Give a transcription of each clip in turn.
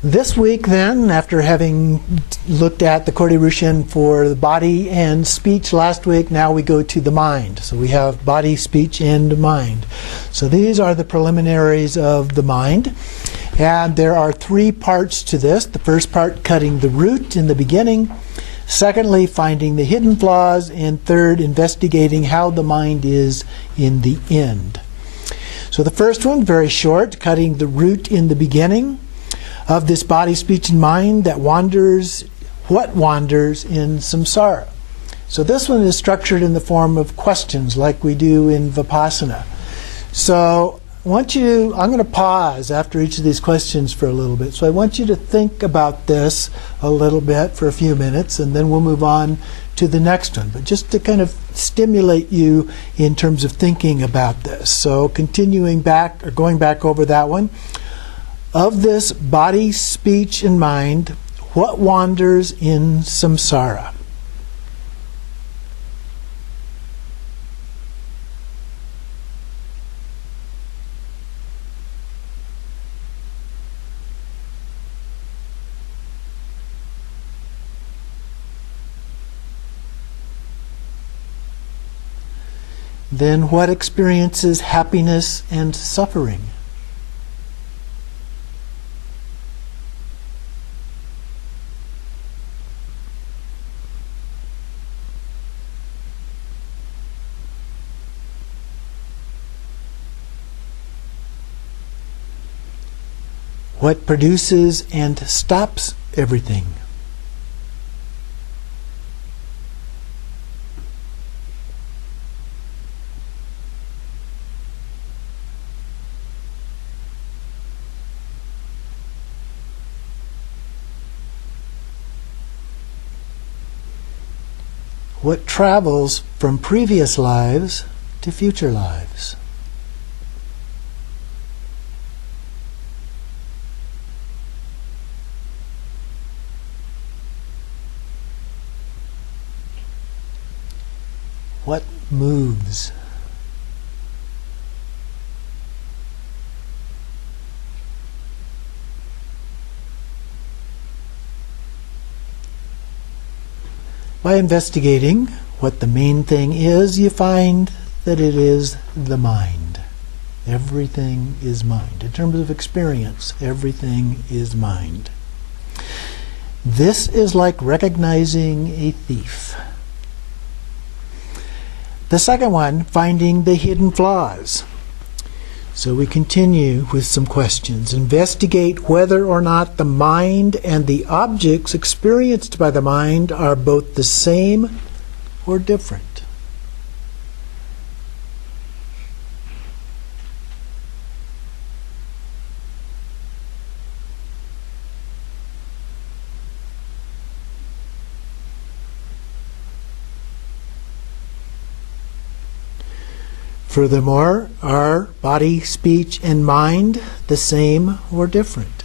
This week then, after having looked at the Khorde Rushen for the body and speech last week, now we go to the mind. So we have body, speech, and mind. So these are the preliminaries of the mind. And there are three parts to this. The first part, cutting the root in the beginning. Secondly, finding the hidden flaws. And third, investigating how the mind is in the end. So the first one, very short, cutting the root in the beginning of this body, speech, and mind that wanders, what wanders in samsara. So this one is structured in the form of questions like we do in Vipassana. So I'm going to pause after each of these questions for a little bit. So I want you to think about this a little bit for a few minutes, and then we'll move on to the next one. But just to kind of stimulate you in terms of thinking about this. So continuing back, or going back over that one. Of this body, speech, and mind, what wanders in samsara? Then what experiences happiness and suffering? What produces and stops everything? What travels from previous lives to future lives? What moves? By investigating what the main thing is, you find that it is the mind. Everything is mind. In terms of experience, everything is mind. This is like recognizing a thief. The second one, finding the hidden flaws. So we continue with some questions. Investigate whether or not the mind and the objects experienced by the mind are both the same or different. Furthermore, are body, speech, and mind the same or different?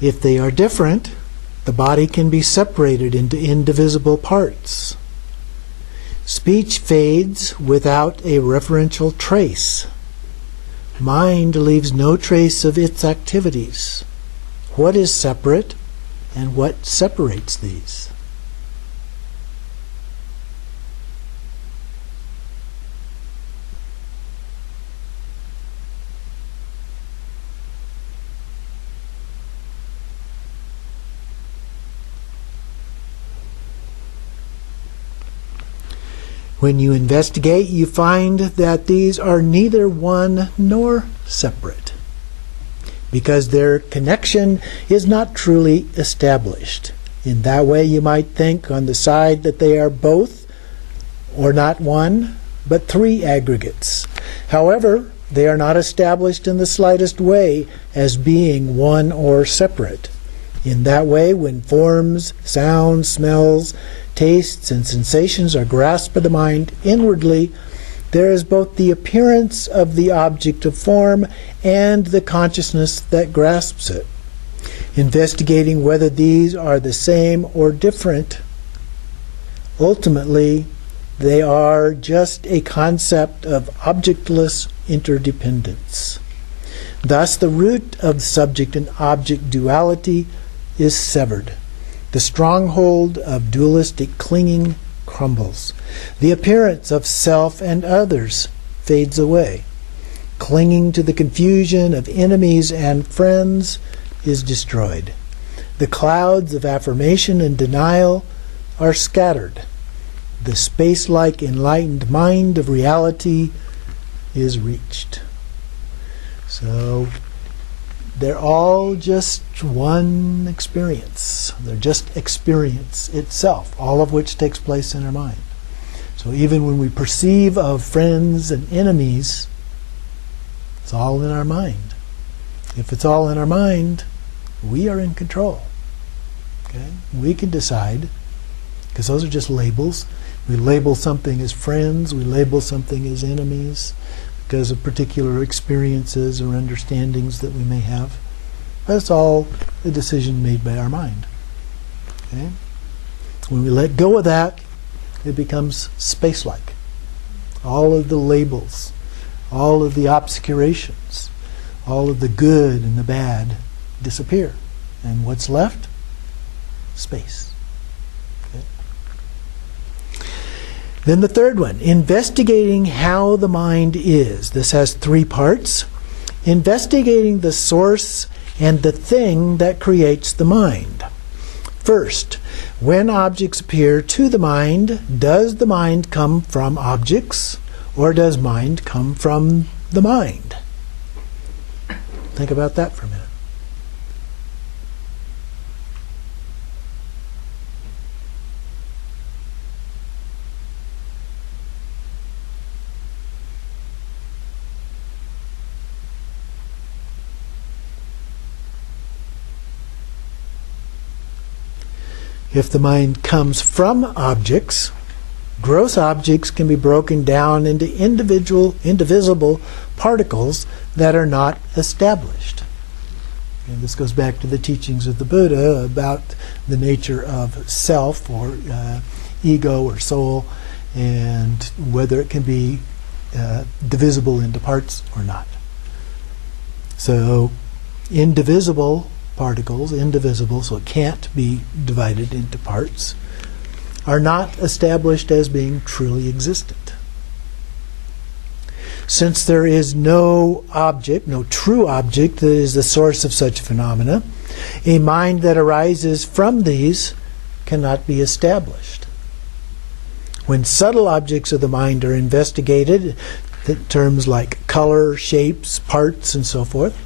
If they are different, the body can be separated into indivisible parts. Speech fades without a referential trace. Mind leaves no trace of its activities. What is separate, and what separates these? When you investigate, you find that these are neither one nor separate, because their connection is not truly established. In that way, you might think on the side that they are both, or not one, but three aggregates. However, they are not established in the slightest way as being one or separate. In that way, when forms, sounds, smells, tastes, and sensations are grasped by the mind inwardly, there is both the appearance of the object of form and the consciousness that grasps it. Investigating whether these are the same or different, ultimately, they are just a concept of objectless interdependence. Thus, the root of subject and object duality is severed. The stronghold of dualistic clinging crumbles. The appearance of self and others fades away. Clinging to the confusion of enemies and friends is destroyed. The clouds of affirmation and denial are scattered. The space-like enlightened mind of reality is reached. So they're all just one experience. They're just experience itself, all of which takes place in our mind. So even when we perceive of friends and enemies, it's all in our mind. If it's all in our mind, we are in control. Okay? We can decide, because those are just labels. We label something as friends, we label something as enemies, because of particular experiences or understandings that we may have. That's all a decision made by our mind. Okay? When we let go of that, it becomes space-like. All of the labels, all of the obscurations, all of the good and the bad disappear. And what's left? Space. Okay. Then the third one, investigating how the mind is. This has 3 parts. Investigating the source and the thing that creates the mind. First, when objects appear to the mind, does the mind come from objects, or does mind come from the mind? Think about that for a minute. If the mind comes from objects, gross objects can be broken down into indivisible particles that are not established. And this goes back to the teachings of the Buddha about the nature of self or ego or soul, and whether it can be divisible into parts or not. So indivisible particles, indivisible, so it can't be divided into parts, are not established as being truly existent. Since there is no object, no true object that is the source of such phenomena, a mind that arises from these cannot be established. When subtle objects of the mind are investigated, terms like color, shapes, parts, and so forth,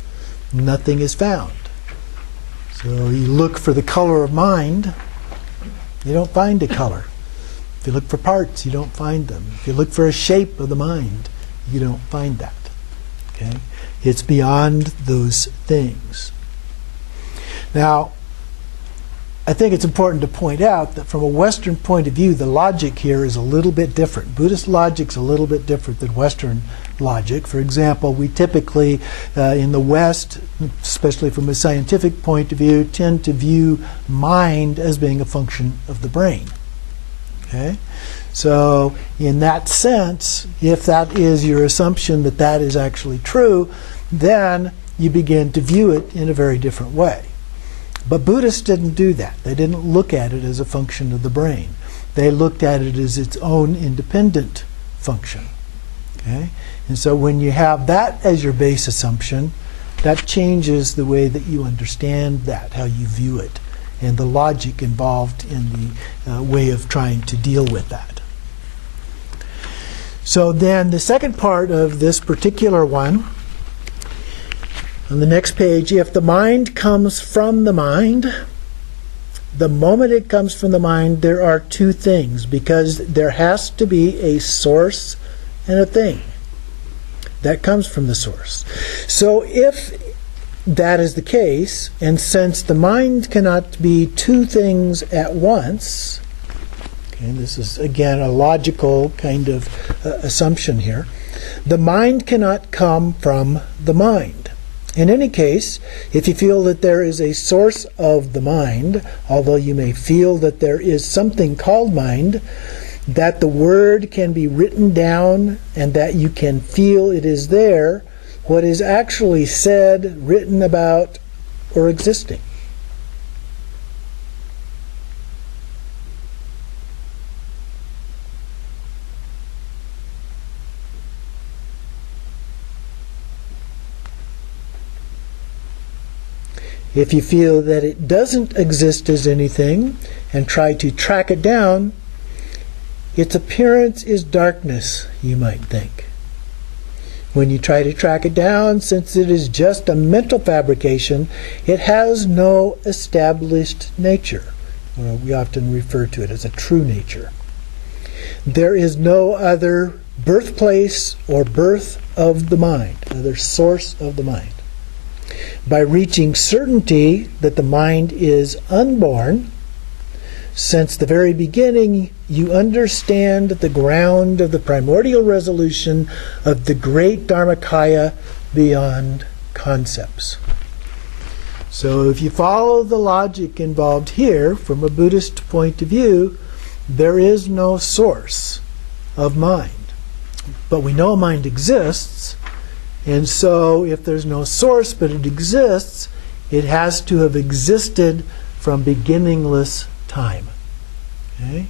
nothing is found. So you look for the color of mind, you don't find a color. If you look for parts, you don't find them. If you look for a shape of the mind, you don't find that. Okay? It's beyond those things. Now, I think it's important to point out that from a Western point of view, the logic here is a little bit different. Buddhist logic's a little bit different than Western logic. For example, we typically, in the West, especially from a scientific point of view, tend to view mind as being a function of the brain. Okay? So, in that sense, if that is your assumption that that is actually true, then you begin to view it in a very different way. But Buddhists didn't do that. They didn't look at it as a function of the brain. They looked at it as its own independent function. Okay? And so when you have that as your base assumption, that changes the way that you understand that, how you view it, and the logic involved in the way of trying to deal with that. So then the second part of this particular one, on the next page, if the mind comes from the mind, the moment it comes from the mind, there are 2 things, because there has to be a source and a thing that comes from the source. So if that is the case, and since the mind cannot be 2 things at once, And this is, again, a logical kind of assumption here. The mind cannot come from the mind. In any case, if you feel that there is a source of the mind, although you may feel that there is something called mind, that the word can be written down and that you can feel it is there, what is actually said, written about, or existing. If you feel that it doesn't exist as anything and try to track it down, its appearance is darkness, you might think. When you try to track it down, since it is just a mental fabrication, it has no established nature. We often refer to it as a true nature. There is no other birthplace or birth of the mind, other source of the mind. By reaching certainty that the mind is unborn, since the very beginning you understand the ground of the primordial resolution of the great Dharmakaya beyond concepts. So if you follow the logic involved here, from a Buddhist point of view, there is no source of mind. But we know mind exists, and so if there's no source but it exists, it has to have existed from beginningless time. Okay?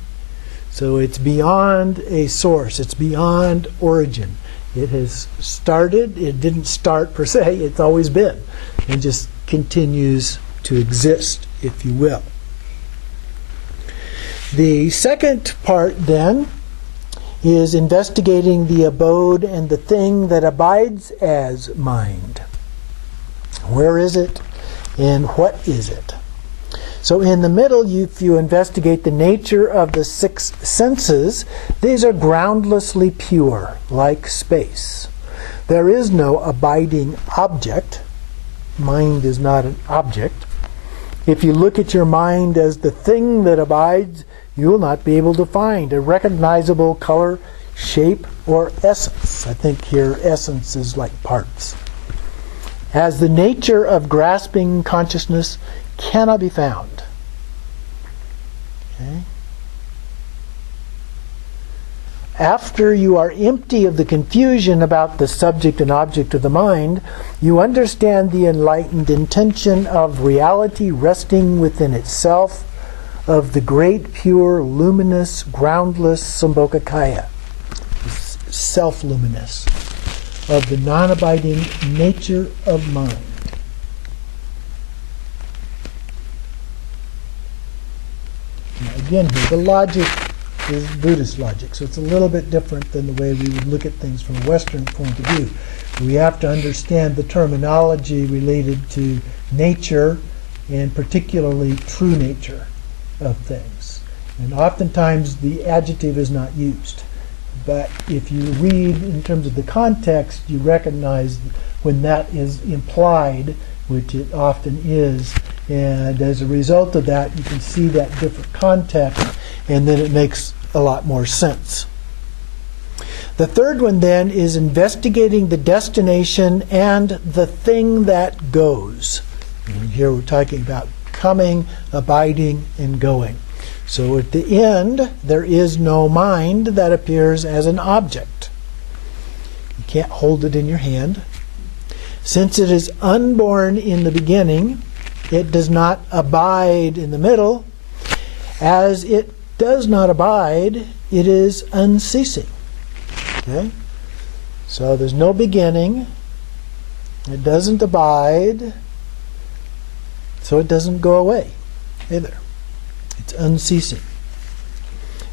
So it's beyond a source, it's beyond origin. It has started, it didn't start per se, it's always been, and just continues to exist, if you will. The second part then is investigating the abode and the thing that abides as mind. Where is it and what is it? So in the middle, if you investigate the nature of the six senses, these are groundlessly pure, like space. There is no abiding object. Mind is not an object. If you look at your mind as the thing that abides, you will not be able to find a recognizable color, shape, or essence. I think here essence is like parts. As the nature of grasping consciousness cannot be found. Okay? After you are empty of the confusion about the subject and object of the mind, you understand the enlightened intention of reality resting within itself, of the great, pure, luminous, groundless Sambhogakaya, self-luminous, of the non-abiding nature of mind. Now again here, the logic is Buddhist logic, so it's a little bit different than the way we would look at things from a Western point of view. We have to understand the terminology related to nature, and particularly true nature of things. And oftentimes the adjective is not used. But if you read in terms of the context, you recognize when that is implied, which it often is, and as a result of that, you can see that different context, and then it makes a lot more sense. The third one then is investigating the destination and the thing that goes. And here we're talking about coming, abiding, and going. So at the end, there is no mind that appears as an object. You can't hold it in your hand. Since it is unborn in the beginning, it does not abide in the middle. As it does not abide, it is unceasing. Okay? So there's no beginning. It doesn't abide. So it doesn't go away either. It's unceasing.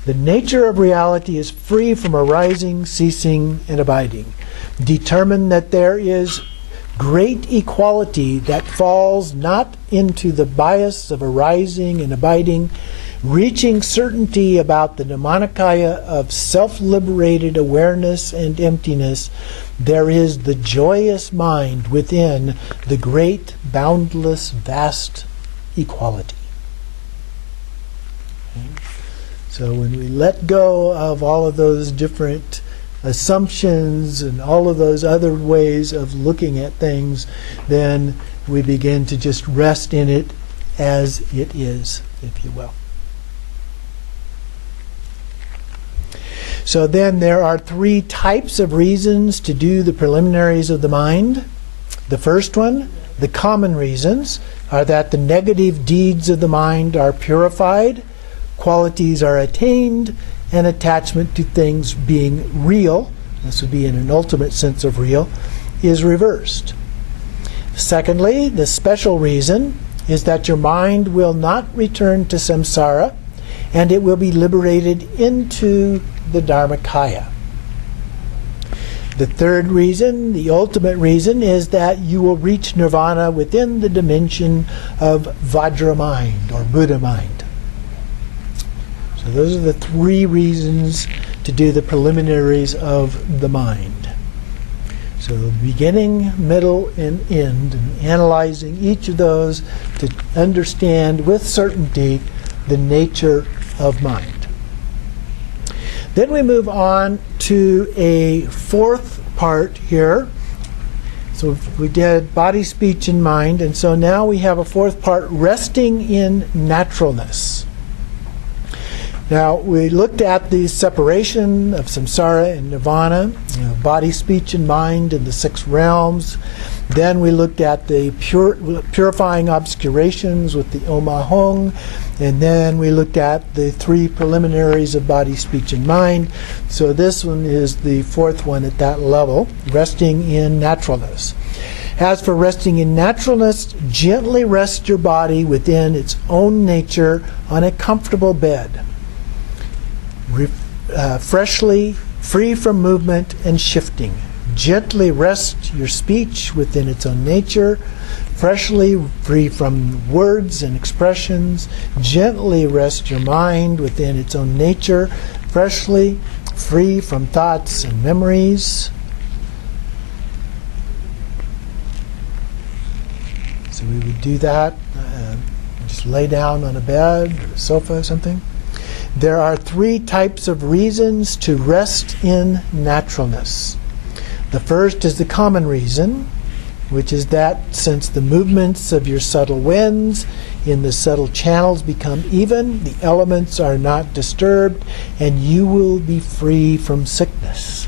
The nature of reality is free from arising, ceasing, and abiding. Determine that there is great equality that falls not into the bias of arising and abiding, reaching certainty about the Dhammakaya of self-liberated awareness and emptiness. There is the joyous mind within the great, boundless, vast equality. Okay? So when we let go of all of those different assumptions and all of those other ways of looking at things, then we begin to just rest in it as it is, if you will. So then there are three types of reasons to do the preliminaries of the mind. The first one, the common reasons, are that the negative deeds of the mind are purified, qualities are attained, and attachment to things being real, this would be in an ultimate sense of real, is reversed. Secondly, the special reason is that your mind will not return to samsara, and it will be liberated into the Dharmakaya. The third reason, the ultimate reason, is that you will reach nirvana within the dimension of Vajra mind or Buddha mind. So those are the three reasons to do the preliminaries of the mind. So the beginning, middle, and end, and analyzing each of those to understand with certainty the nature of mind. Then we move on to a fourth part here. So we did body, speech, and mind, and so now we have a fourth part, resting in naturalness. Now, we looked at the separation of samsara and nirvana, body, speech, and mind in the six realms. Then we looked at the purifying obscurations with the Omahong. And then we looked at the three preliminaries of body, speech, and mind. So this one is the fourth one at that level, resting in naturalness. As for resting in naturalness, gently rest your body within its own nature on a comfortable bed. Freshly, free from movement and shifting. Gently rest your speech within its own nature, freshly free from words and expressions. Gently rest your mind within its own nature, freshly free from thoughts and memories. So we would do that, just lay down on a bed or a sofa or something. There are three types of reasons to rest in naturalness. The first is the common reason, which is that since the movements of your subtle winds in the subtle channels become even, the elements are not disturbed, and you will be free from sickness.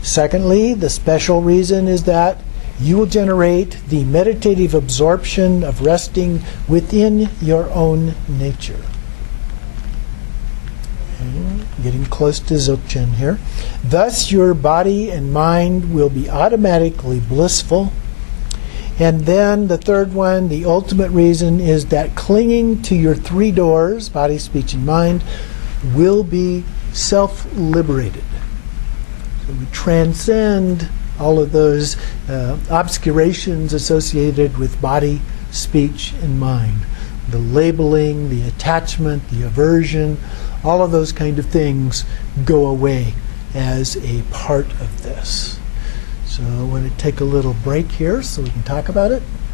Secondly, the special reason is that you will generate the meditative absorption of resting within your own nature. Getting close to Dzogchen here. Thus, your body and mind will be automatically blissful. And then the third one, the ultimate reason, is that clinging to your three doors, body, speech, and mind, will be self-liberated. So we transcend all of those obscurations associated with body, speech, and mind. The labeling, the attachment, the aversion, all of those kind of things go away as a part of this. So I want to take a little break here so we can talk about it.